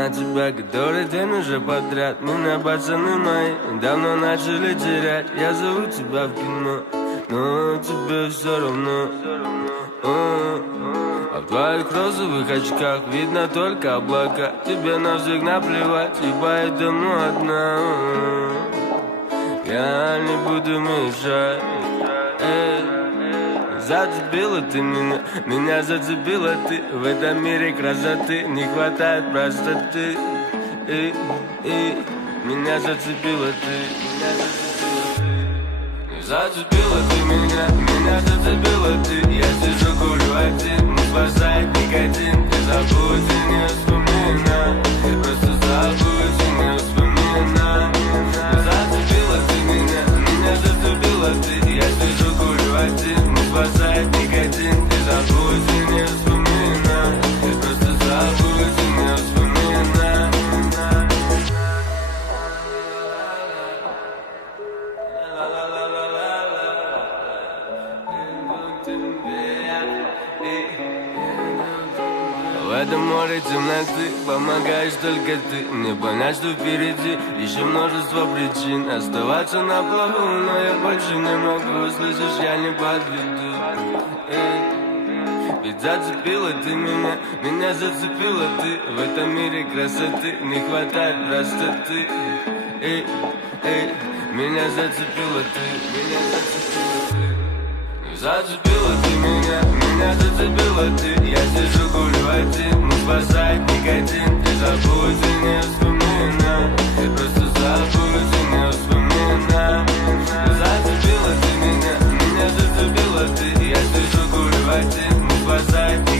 на тебя который день уже подряд. Меня пацаны мои давно начали терять. Я зову тебя в кино, но тебе все равно. А в твоих розовых очках видно только облака. Тебе на всех наплевать, и поэтому одна. Я не буду мешать. Зацепила ты меня зацепила ты. В этом мире красоты не хватает простоты. Меня зацепила ты. Зацепила ты меня зацепила ты. Я сижу, курю один, не спасает никотин. Ты забудь и не вспоминай, просто забудь и не вспоминай. Зацепила ты меня зацепила ты. Я сижу, курю один, не спасает никотин. Ты забудь и не вспоминай, просто забудь и не вспоминай. В этом море темноты помогаешь только ты. Мне понять, что впереди еще множество причин оставаться на плаву, но я больше не могу. Слышишь, я не подведу. Ведь зацепила ты меня зацепила ты. В этом мире красоты не хватает простоты. Меня зацепила ты, меня зацепила ты. Зацепила ты меня зацепила ты. Я сижу, курю один, не спасает никотин. Ты забудь и не вспоминай, просто забудь и не вспоминай. Зацепила ты меня зацепила ты. Я сижу, курю один, не спасает никотин.